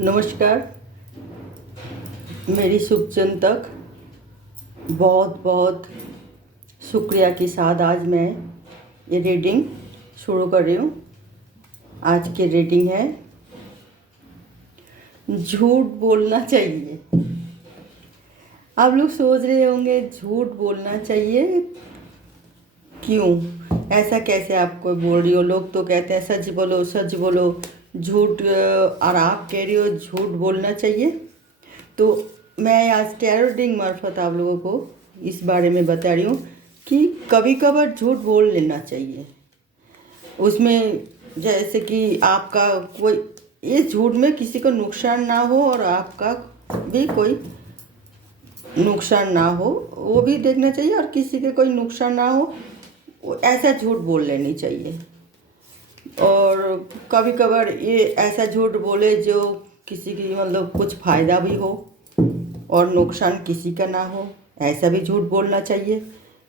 नमस्कार। मेरी शुभचिंतक बहुत बहुत शुक्रिया के साथ आज मैं ये रीडिंग शुरू कर रही हूँ। आज की रीडिंग है झूठ बोलना चाहिए। आप लोग सोच रहे होंगे झूठ बोलना चाहिए क्यों, ऐसा कैसे आपको बोल रही हो। लोग तो कहते हैं सच बोलो सच बोलो, झूठ और आप कह रही हो झूठ बोलना चाहिए। तो मैं आज टैरो रीडिंग मार्फत आप लोगों को इस बारे में बता रही हूँ कि कभी कभार झूठ बोल लेना चाहिए। उसमें जैसे कि आपका कोई ये झूठ में किसी को नुकसान ना हो और आपका भी कोई नुकसान ना हो, वो भी देखना चाहिए, और किसी के कोई नुकसान ना हो ऐसा झूठ बोल लेनी चाहिए। और कभी कभार ये ऐसा झूठ बोले जो किसी की मतलब कुछ फ़ायदा भी हो और नुकसान किसी का ना हो, ऐसा भी झूठ बोलना चाहिए।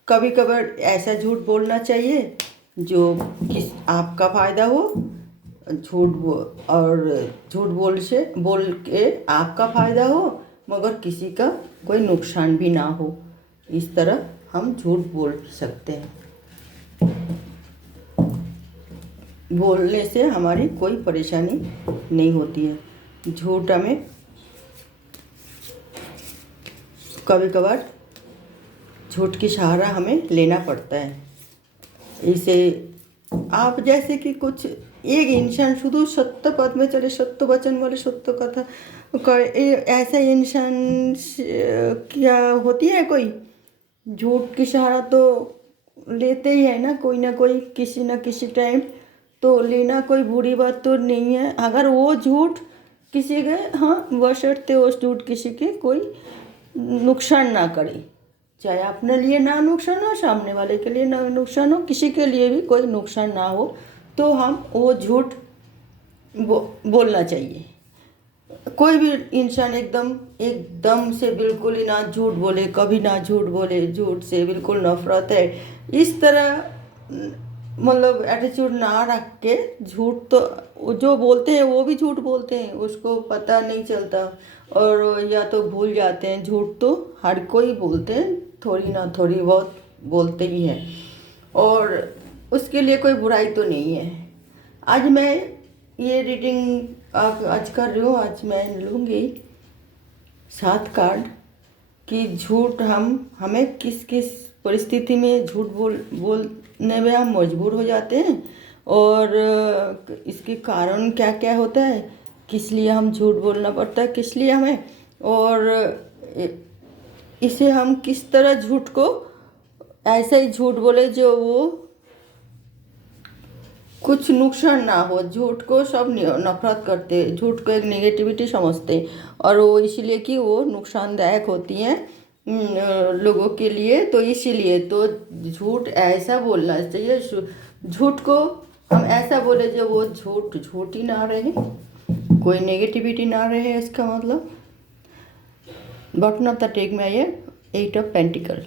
कभी कभार ऐसा झूठ बोलना चाहिए जो किस आपका फ़ायदा हो, और झूठ बोल के आपका फ़ायदा हो मगर किसी का कोई नुकसान भी ना हो। इस तरह हम झूठ बोल सकते हैं। बोलने से हमारी कोई परेशानी नहीं होती है। झूठ हमें कभी कभार झूठ की सहारा हमें लेना पड़ता है। इसे आप जैसे कि कुछ एक इंसान शुद्ध सत्य पथ में चले, सत्य वचन बोले, सत्य कथा ऐसा इंसान क्या होती है कोई झूठ की सहारा तो लेते ही है ना, कोई ना कोई किसी ना किसी टाइम तो लेना कोई बुरी बात तो नहीं है। अगर वो झूठ किसी के बशर्ते उस झूठ किसी के कोई नुकसान ना करे, चाहे अपने लिए ना नुकसान हो, सामने वाले के लिए ना नुकसान हो, किसी के लिए भी कोई नुकसान ना हो, तो हम वो झूठ बोलना चाहिए। कोई भी इंसान एकदम से बिल्कुल ही ना झूठ बोले, कभी ना झूठ बोले, झूठ से बिल्कुल नफरत है, इस तरह मतलब एटीट्यूड ना रख के झूठ तो जो बोलते हैं वो भी झूठ बोलते हैं, उसको पता नहीं चलता और या तो भूल जाते हैं। झूठ तो हर कोई बोलते हैं, थोड़ी ना थोड़ी बहुत बोलते ही हैं और उसके लिए कोई बुराई तो नहीं है। आज मैं ये रीडिंग आज कर रही हूँ। आज मैं लूँगी 7 कार्ड कि झूठ हमें किस किस परिस्थिति में झूठ बोलने में हम मजबूर हो जाते हैं और इसके कारण क्या क्या होता है, किस लिए हम झूठ बोलना पड़ता है, किस लिए हमें, और इसे हम किस तरह झूठ को ऐसा ही झूठ बोले जो वो कुछ नुकसान ना हो। झूठ को सब नफरत करते, झूठ को एक नेगेटिविटी समझते और वो इसीलिए कि वो नुकसानदायक होती हैं लोगों के लिए। तो इसीलिए तो झूठ ऐसा बोलना चाहिए, झूठ को हम ऐसा बोले जो वो झूठ ही ना रहे, कोई नेगेटिविटी ना रहे। इसका मतलब बॉटम ऑफ द टेक में आइए 8 ऑफ पेंटिकल।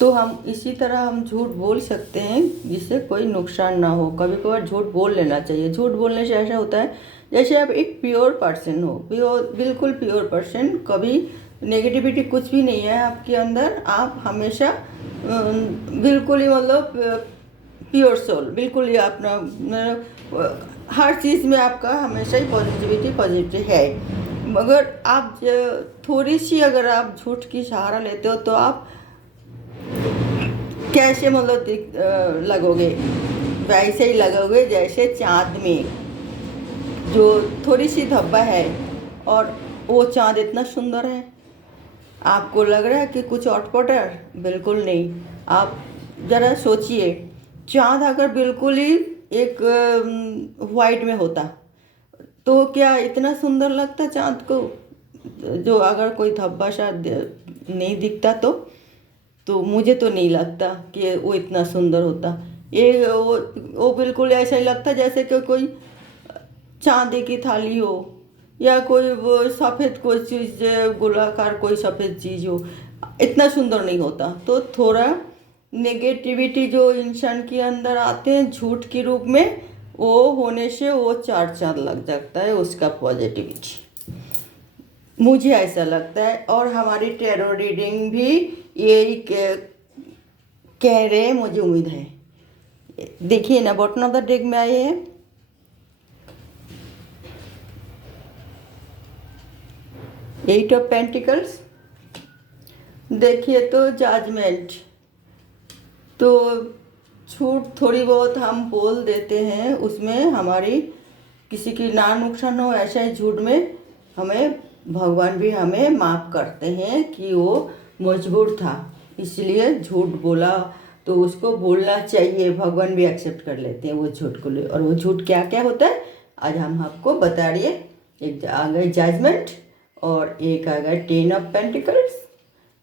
तो हम इसी तरह हम झूठ बोल सकते हैं जिससे कोई नुकसान ना हो। कभी कभार झूठ बोल लेना चाहिए। झूठ बोलने से ऐसा होता है जैसे आप एक प्योर पर्सन हो, बिल्कुल प्योर पर्सन, कभी नेगेटिविटी कुछ भी नहीं है आपके अंदर, आप हमेशा बिल्कुल ही मतलब प्योर सोल, बिल्कुल ही अपना हर चीज़ में आपका हमेशा ही पॉजिटिव है। मगर आप थोड़ी सी अगर आप झूठ की सहारा लेते हो तो आप कैसे मतलब लगोगे, वैसे ही लगोगे जैसे चाँद में जो थोड़ी सी धब्बा है और वो चाँद इतना सुंदर है, आपको लग रहा है कि कुछ अटपट है, बिल्कुल नहीं। आप ज़रा सोचिए, चाँद अगर बिल्कुल ही एक वाइट में होता तो क्या इतना सुंदर लगता चाँद को, जो अगर कोई धब्बा शायद नहीं दिखता तो मुझे तो नहीं लगता कि वो इतना सुंदर होता। ये वो बिल्कुल ऐसा ही लगता जैसे कि कोई चांदी की थाली हो या कोई वो सफ़ेद कोई चीज़, गोलाकार कोई सफ़ेद चीज़ हो, इतना सुंदर नहीं होता। तो थोड़ा नेगेटिविटी जो इंसान के अंदर आते हैं झूठ के रूप में, वो होने से वो चार चांद लग जाता है उसका पॉजिटिविटी, मुझे ऐसा लगता है। और हमारी टैरो रीडिंग भी यही कह रहे हैं, मुझे उम्मीद है। देखिए ना, बॉटम ऑफ द डेक में आए हैं 8 ऑफ पेंटिकल्स। देखिए तो जजमेंट, तो छूट थोड़ी बहुत हम बोल देते हैं, उसमें हमारी किसी की ना नुकसान हो, ऐसा ही झूठ में हमें भगवान भी हमें माफ़ करते हैं कि वो मजबूर था इसलिए झूठ बोला, तो उसको बोलना चाहिए, भगवान भी एक्सेप्ट कर लेते हैं वो झूठ को। और वो झूठ क्या क्या होता है आज हम आपको बता रही है। एक आ गए जजमेंट, और एक आ गए 10 ऑफ पेंटिकल्स,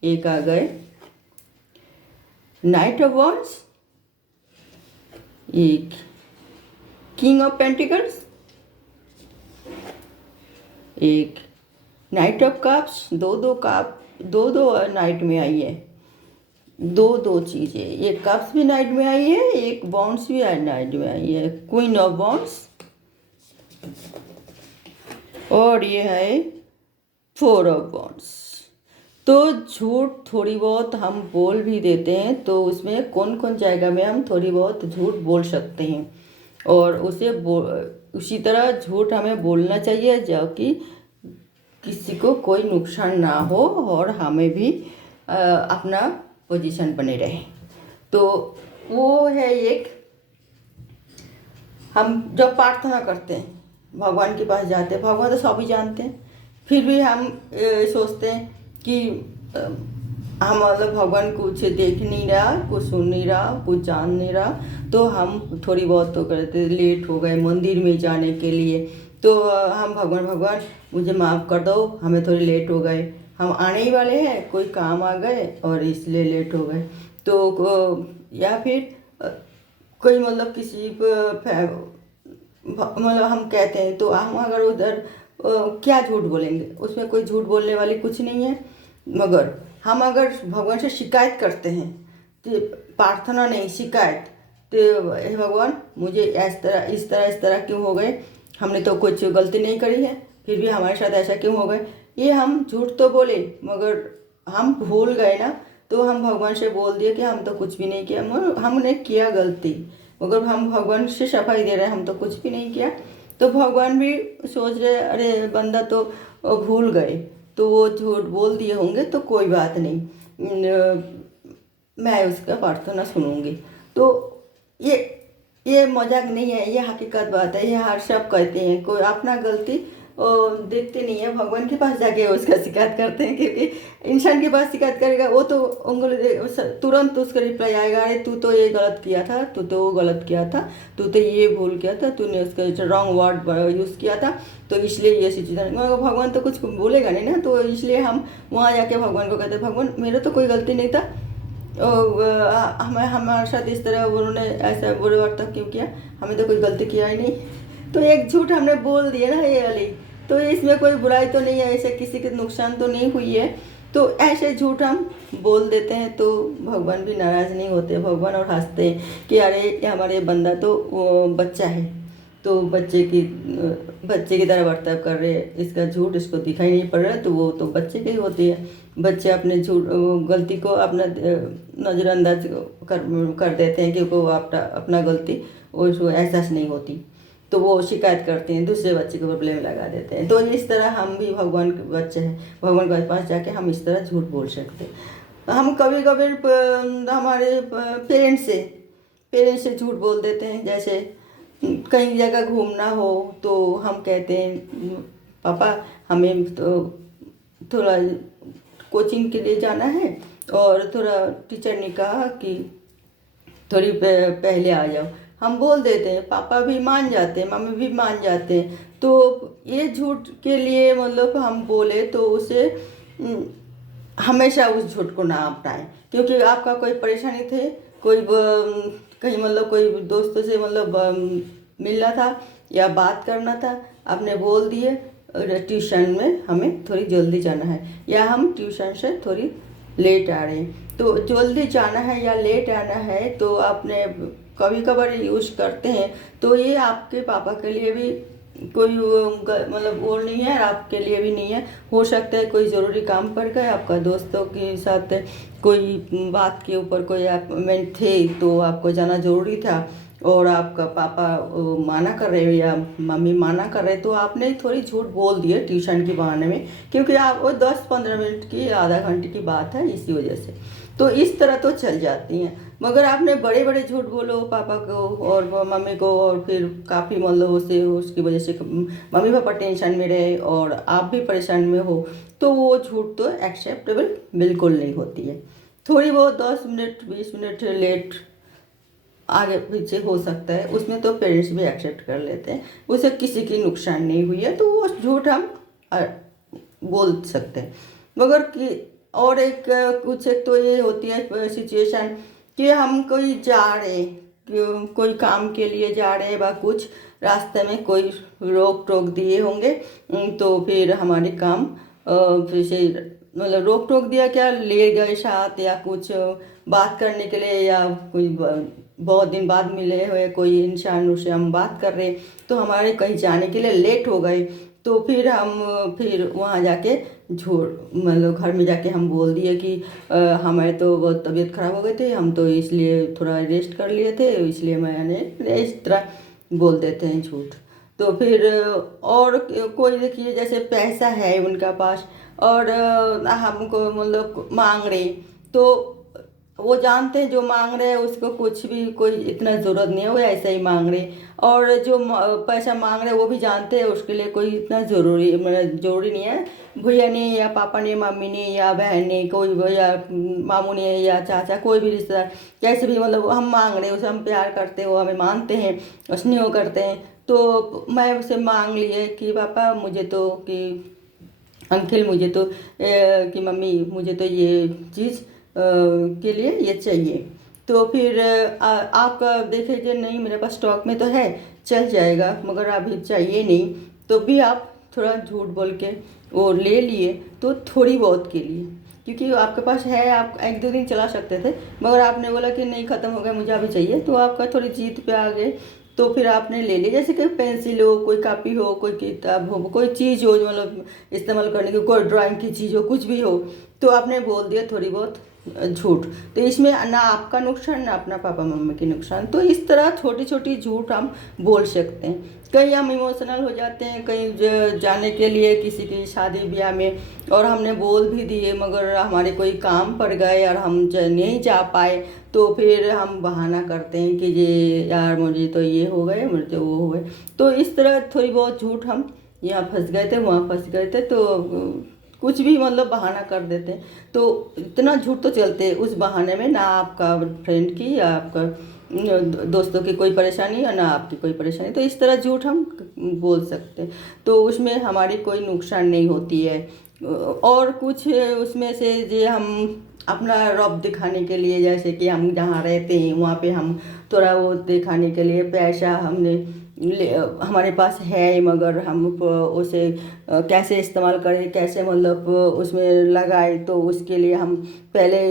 एक आ गए नाइट ऑफ वॉन्ड्स, एक किंग ऑफ पेंटिकल्स, एक नाइट ऑफ कप्स। दो कप, दो नाइट में आई है, दो चीज़ें, एक कप्स भी नाइट में आई है, एक बॉन्ड्स भी नाइट में आई है, क्वीन ऑफ बॉन्ड्स, और ये है 4 ऑफ बॉन्ड्स। तो झूठ थोड़ी बहुत हम बोल भी देते हैं, तो उसमें कौन कौन जगह में हम थोड़ी बहुत झूठ बोल सकते हैं, और उसी तरह झूठ हमें बोलना चाहिए जो कि किसी को कोई नुकसान ना हो और हमें भी अपना पोजीशन बने रहे। तो वो है एक, हम जब प्रार्थना करते हैं भगवान के पास जाते हैं, भगवान तो सभी जानते हैं, फिर भी हम सोचते हैं कि हम मतलब भगवान कुछ देख नहीं रहा, कुछ सुन नहीं रहा, कुछ जान नहीं रहा, तो हम थोड़ी बहुत तो करते, लेट हो गए मंदिर में जाने के लिए, तो हम भगवान मुझे माफ़ कर दो, हमें थोड़ी लेट हो गए, हम आने ही वाले हैं, कोई काम आ गए और इसलिए लेट हो गए। तो या फिर कोई मतलब किसी मतलब हम कहते हैं, तो हम अगर उधर क्या झूठ बोलेंगे, उसमें कोई झूठ बोलने वाली कुछ नहीं है। मगर हम अगर भगवान से शिकायत करते हैं, तो प्रार्थना नहीं शिकायत, तो हे भगवान मुझे इस तरह क्यों हो गए, हमने तो कुछ गलती नहीं करी है, फिर भी हमारे साथ ऐसा क्यों हो गए। ये हम झूठ तो बोले मगर हम भूल गए ना, तो हम भगवान से बोल दिए कि हम तो कुछ भी नहीं किया, हमने किया गलती, मगर हम भगवान से सफाई दे रहे हैं हम तो कुछ भी नहीं किया। तो भगवान भी सोच रहे अरे बंदा तो भूल गए, तो वो झूठ बोल दिए होंगे, तो कोई बात नहीं, मैं उसका प्रार्थना सुनूंगी। तो ये मजाक नहीं है, ये हकीकत बात है, ये हर सब कहते हैं, कोई अपना गलती देखते नहीं है, भगवान के पास जाके उसका शिकायत करते हैं, क्योंकि इंसान के पास शिकायत करेगा वो तो उंगली तुरंत उसका रिप्लाई आएगा, अरे तू तो ये गलत किया था, तू तो वो गलत किया था, तू तो ये भूल किया था, तूने उसका रॉन्ग वर्ड यूज़ किया था, तो इसलिए ये सिचुएशन। मगर भगवान तो कुछ बोलेगा नहीं ना, तो इसलिए हम वहाँ जाके भगवान को कहते हैं भगवान मेरा तो कोई गलती नहीं था, हमें हमारे साथ इस तरह उन्होंने ऐसा बुरे वर्ताव क्यों किया, हमें तो कोई गलती किया ही नहीं। तो एक झूठ हमने बोल दिया ना ये वाली, तो इसमें कोई बुराई तो नहीं है, ऐसे किसी के नुकसान तो नहीं हुई है, तो ऐसे झूठ हम बोल देते हैं, तो भगवान भी नाराज़ नहीं होते, भगवान और हंसते हैं कि अरे ये हमारे बंदा तो बच्चा है, तो बच्चे की तरह बर्ताव कर रहे हैं, इसका झूठ इसको दिखाई नहीं पड़ रहा है, तो वो तो बच्चे की ही होती है, बच्चे अपने झूठ गलती को अपना नज़रअंदाज कर देते हैं, क्योंकि वो अपना गलती उसको एहसास नहीं होती, तो वो शिकायत करते हैं, दूसरे बच्चे को प्रॉब्लम लगा देते हैं। तो इस तरह हम भी भगवान के बच्चे हैं, भगवान के पास जाके हम इस तरह झूठ बोल सकते हैं। हम कभी कभी हमारे पेरेंट्स से झूठ बोल देते हैं, जैसे कहीं जगह घूमना हो तो हम कहते हैं पापा हमें तो थोड़ा कोचिंग के लिए जाना है, और थोड़ा टीचर ने कहा कि थोड़ी पहले आ जाओ, हम बोल देते हैं, पापा भी मान जाते हैं, मम्मी भी मान जाते हैं। तो ये झूठ के लिए मतलब हम बोले तो उसे हमेशा उस झूठ को ना अपनाएं, क्योंकि आपका कोई परेशानी थे, कोई कहीं मतलब कोई दोस्तों से मतलब मिलना था या बात करना था, आपने बोल दिए ट्यूशन में हमें थोड़ी जल्दी जाना है, या हम ट्यूशन से थोड़ी लेट आ रहे हैं। तो जल्दी जाना है या लेट आना है तो आपने कभी कभार यूज़ करते हैं, तो ये आपके पापा के लिए भी कोई मतलब वो नहीं है और आपके लिए भी नहीं है। हो सकता है कोई ज़रूरी काम पड़ गए, आपका दोस्तों के साथ कोई बात के ऊपर कोई अपॉइंटमेंट थे तो आपको जाना ज़रूरी था और आपका पापा माना कर रहे हो या मम्मी माना कर रहे, तो आपने थोड़ी झूठ बोल दिए ट्यूशन के बहाने में, क्योंकि आप वो 10-15 मिनट की आधा घंटे की बात है इसी वजह से। तो इस तरह तो चल जाती हैं, मगर आपने बड़े बड़े झूठ बोलो पापा को और मम्मी को और फिर काफ़ी मतलब उसे उसकी वजह से मम्मी पापा टेंशन में रहे और आप भी परेशान में हो, तो वो झूठ तो एक्सेप्टेबल बिल्कुल नहीं होती है। थोड़ी बहुत 10 मिनट 20 मिनट लेट आगे पीछे हो सकता है, उसमें तो पेरेंट्स भी एक्सेप्ट कर लेते हैं, उसे किसी की नुकसान नहीं हुई है तो वो झूठ हम अ, बोल सकते हैं। मगर कि और एक कुछ एक तो ये होती है सिचुएशन कि हम कोई जा रहे कोई काम के लिए जा रहे हैं व कुछ रास्ते में कोई रोक टोक दिए होंगे, तो फिर हमारे काम फिर से मतलब रोक टोक दिया क्या ले गए साथ या कुछ बात करने के लिए या कोई बहुत दिन बाद मिले हुए कोई इंसान उससे हम बात कर रहे, तो हमारे कहीं जाने के लिए लेट हो गए, तो फिर हम फिर वहाँ जाके झूठ मतलब घर में जाके हम बोल दिए कि हमारे तो बहुत तबीयत ख़राब हो गई थी, हम तो इसलिए थोड़ा रेस्ट कर लिए थे, इसलिए मैंने इस तरह बोल देते हैं झूठ। तो फिर और कोई देखिए जैसे पैसा है उनका पास और हमको मतलब मांग रहे, तो वो जानते हैं जो मांग रहे हैं उसको कुछ भी कोई इतना ज़रूरत नहीं है, वो ऐसा ही मांग रहे, और जो पैसा मांग रहे हैं वो भी जानते हैं उसके लिए कोई इतना ज़रूरी मतलब ज़रूरी नहीं है, भैया ने या पापा ने मम्मी ने या बहन ने कोई या मामू ने या चाचा कोई भी रिश्तेदार कैसे भी मतलब हम मांग रहे हैं उसे हम प्यार करते हैं, वो हमें मानते हैं स्नेह करते हैं, तो मैं उसे मांग लिए कि पापा मुझे तो कि अंकल मुझे तो कि मम्मी मुझे तो ये चीज़ के लिए ये चाहिए, तो फिर आप देखेंगे नहीं मेरे पास स्टॉक में तो है चल जाएगा मगर अभी चाहिए नहीं, तो भी आप थोड़ा झूठ बोल के वो ले लिए, तो थोड़ी बहुत के लिए क्योंकि आपके पास है आप 1-2 दिन चला सकते थे, मगर आपने बोला कि नहीं ख़त्म हो गया मुझे अभी चाहिए, तो आपका थोड़ी जीत पे आ गए, तो फिर आपने ले ली। जैसे कि पेंसिल हो कोई कापी हो कोई किताब हो कोई चीज़ हो जो मतलब इस्तेमाल करने की कोई ड्राइंग की चीज़ हो कुछ भी हो, तो आपने बोल दिया थोड़ी बहुत झूठ, तो इसमें ना आपका नुकसान ना अपना पापा मम्मी की नुकसान, तो इस तरह छोटी छोटी झूठ हम बोल सकते हैं। कहीं हम इमोशनल हो जाते हैं कहीं जाने के लिए किसी की शादी ब्याह में और हमने बोल भी दिए मगर हमारे कोई काम पड़ गए और हम नहीं जा पाए, तो फिर हम बहाना करते हैं कि ये यार मुझे तो ये हो गए मुझे तो वो हो गए, तो इस तरह थोड़ी बहुत झूठ हम यहाँ फंस गए थे वहाँ फंस गए थे, तो कुछ भी मतलब बहाना कर देते हैं, तो इतना झूठ तो चलते हैं उस बहाने में, ना आपका फ्रेंड की या आपका दोस्तों की कोई परेशानी और ना आपकी कोई परेशानी, तो इस तरह झूठ हम बोल सकते हैं, तो उसमें हमारी कोई नुकसान नहीं होती है। और कुछ उसमें से जो हम अपना रौब दिखाने के लिए जैसे कि हम जहाँ रहते हैं वहाँ पे हम थोड़ा वो दिखाने के लिए पैसा हमने हमारे पास है मगर हम उसे कैसे इस्तेमाल करें कैसे मतलब उसमें लगाए, तो उसके लिए हम पहले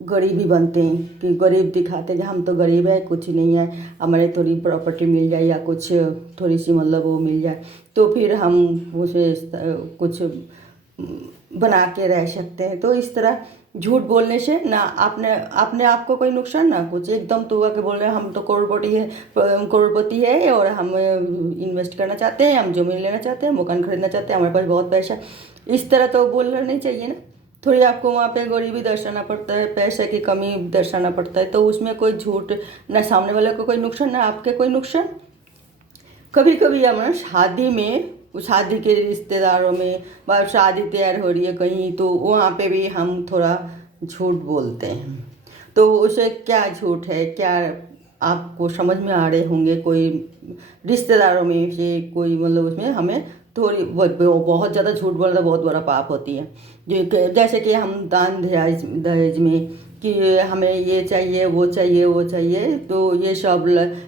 गरीबी बनते हैं कि गरीब दिखाते हैं कि हम तो गरीब है कुछ नहीं है, हमारे थोड़ी प्रॉपर्टी मिल जाए या कुछ थोड़ी सी मतलब वो मिल जाए, तो फिर हम उसे कुछ बना के रह सकते हैं। तो इस तरह झूठ बोलने से ना आपने अपने आप को कोई नुकसान ना कुछ, एकदम तो के बोल रहे हैं हम तो करोड़पति है और हम इन्वेस्ट करना चाहते हैं, हम ज़मीन लेना चाहते हैं, मकान खरीदना चाहते हैं, हमारे पास बहुत पैसा, इस तरह तो बोलना नहीं चाहिए ना। थोड़ी आपको वहाँ पे गरीबी दर्शाना पड़ता है, पैसे की कमी दर्शाना पड़ता है, तो उसमें कोई झूठ ना सामने वाले को कोई नुकसान ना आपके कोई नुकसान। कभी कभी हम शादी में शादी के रिश्तेदारों में शादी तैयार हो रही है कहीं, तो वहाँ पे भी हम थोड़ा झूठ बोलते हैं, तो उसे क्या झूठ है क्या आपको समझ में आ रहे होंगे, कोई रिश्तेदारों में से कोई मतलब उसमें हमें थोड़ी बहुत ज़्यादा झूठ बोलना बहुत बड़ा पाप होती है, जो जैसे कि हम दान दहेज दहेज में कि हमें ये चाहिए वो चाहिए वो चाहिए, तो ये सब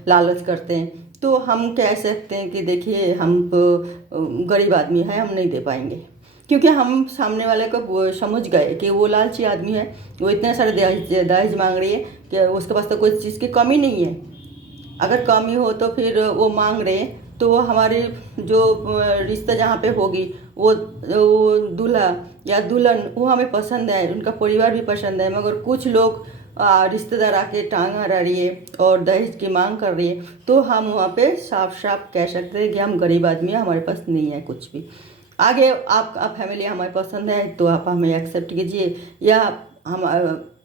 लालच करते हैं, तो हम कह सकते हैं कि देखिए हम गरीब आदमी हैं हम नहीं दे पाएंगे, क्योंकि हम सामने वाले को समझ गए कि वो लालची आदमी है, वो इतने सारे दहेज मांग रही है कि उसके पास तो कोई चीज़ की कमी नहीं है। अगर कमी हो तो फिर वो मांग रहे हैं, तो वो हमारी जो रिश्ता जहाँ पे होगी वो दूल्हा या दुल्हन वो हमें पसंद है, उनका परिवार भी पसंद है, मगर कुछ लोग रिश्तेदार आके टांग अड़ा रही है और दहेज की मांग कर रही है, तो हम वहाँ पे साफ साफ कह सकते हैं कि हम गरीब आदमी हैं, हमारे पास नहीं है कुछ भी। आगे आप फैमिली हमें पसंद है तो आप हमें एक्सेप्ट कीजिए, या हम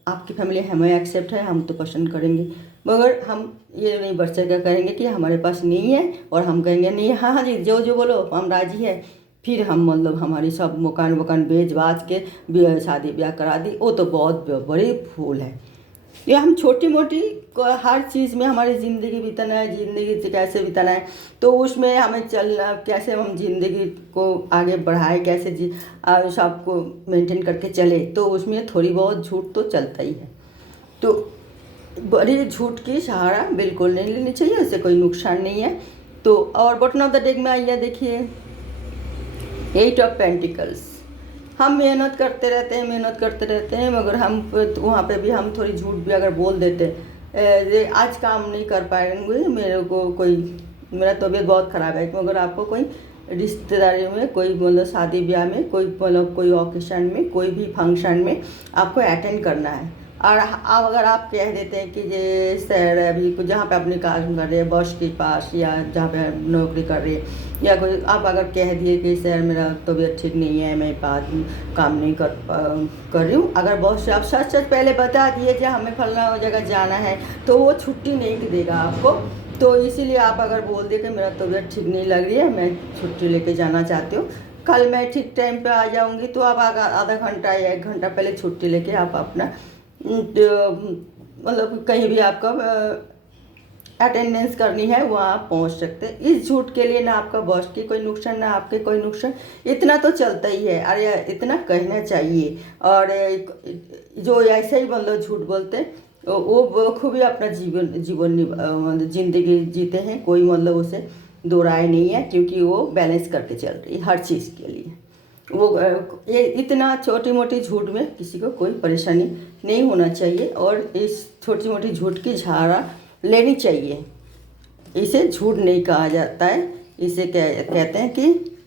आपकी फैमिली हमें एक्सेप्ट है हम तो पसंद करेंगे, मगर हम ये नहीं बच्चे क्या करेंगे कि हमारे पास नहीं है और हम कहेंगे नहीं, हाँ हाँ जी जो जो बोलो हम राजी है, फिर हम मतलब हमारी सब मकान वकान बेच बाच के शादी ब्याह करा दी, वो तो बहुत बड़ी भूल है। ये हम छोटी मोटी हर चीज़ में हमारी ज़िंदगी बिताना है, ज़िंदगी से कैसे बिताना है, तो उसमें हमें चलना कैसे हम ज़िंदगी को आगे बढ़ाए, कैसे सबको मेंटेन करके चले, तो उसमें थोड़ी बहुत झूठ तो चलता ही है। तो बड़ी झूठ की सहारा बिल्कुल नहीं लेनी चाहिए, उससे कोई नुकसान नहीं है। तो और बॉटम ऑफ द डेक में आइए देखिए 8 ऑफ पेंटिकल्स। हम मेहनत करते रहते हैं मगर हम वहाँ पे भी हम थोड़ी झूठ भी अगर बोल देते आज काम नहीं कर पाएंगे, मेरे को कोई मेरा तबीयत बहुत ख़राब है, मगर आपको कोई रिश्तेदारी में कोई मतलब शादी ब्याह में कोई मतलब कोई ओकेशन में कोई भी फंक्शन में आपको अटेंड करना है, और अब अगर आप कह देते हैं कि ये सर अभी जहाँ पे अपनी काम कर रहे हैं बॉस के पास या जहाँ पे नौकरी कर रही है, या कोई आप अगर कह दिए कि सर मेरा तबीयत ठीक नहीं है, मैं बात काम नहीं कर रही हूँ, अगर बॉस से आप सच सच पहले बता दिए कि हमें फलना जगह जाना है, तो वो छुट्टी नहीं देगा आपको। तो इसीलिए आप अगर बोल दिए कि मेरा तबीयत ठीक नहीं लग रही है, मैं छुट्टी लेके जाना चाहती हूँ, कल मैं ठीक टाइम पे आ जाऊँगी, तो आप आधा घंटा या 1 घंटा पहले छुट्टी लेके आप अपना मतलब कहीं भी आपका अटेंडेंस करनी है वहाँ आप पहुँच सकते हैं। इस झूठ के लिए ना आपका बॉस की कोई नुकसान ना आपके कोई नुकसान, इतना तो चलता ही है, अरे इतना कहना चाहिए। और जो ऐसे ही मतलब झूठ बोलते हैं वो खूबी अपना जीवन जिंदगी जीते हैं, कोई मतलब उसे दो राय नहीं है, क्योंकि वो बैलेंस करके चल रही है हर चीज़ के लिए। वो ये इतना छोटी मोटी झूठ में किसी को कोई परेशानी नहीं होना चाहिए, और इस छोटी मोटी झूठ की झाड़ा लेनी चाहिए। इसे झूठ नहीं कहा जाता है, इसे कहते हैं कि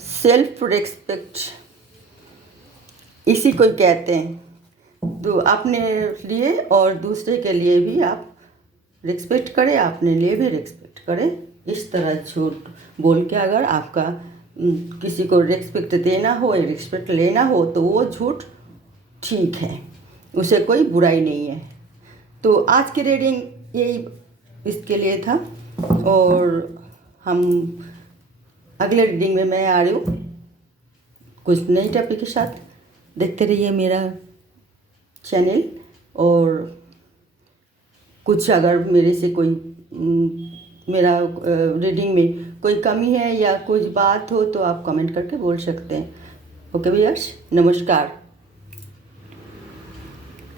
सेल्फ रिस्पेक्ट, इसी को कहते हैं। तो अपने लिए और दूसरे के लिए भी आप रिस्पेक्ट करें, अपने लिए भी रिस्पेक्ट करें। इस तरह झूठ बोल के अगर आपका किसी को रिस्पेक्ट देना हो या रिस्पेक्ट लेना हो, तो वो झूठ ठीक है, उसे कोई बुराई नहीं है। तो आज की रीडिंग यही इसके लिए था, और हम अगले रीडिंग में मैं आ रही हूँ कुछ नई टॉपिक के साथ। देखते रहिए मेरा चैनल, और कुछ अगर मेरे से कोई मेरा रीडिंग में कोई कमी है या कुछ बात हो तो आप कमेंट करके बोल सकते हैं। ओके व्यूअर्स, नमस्कार।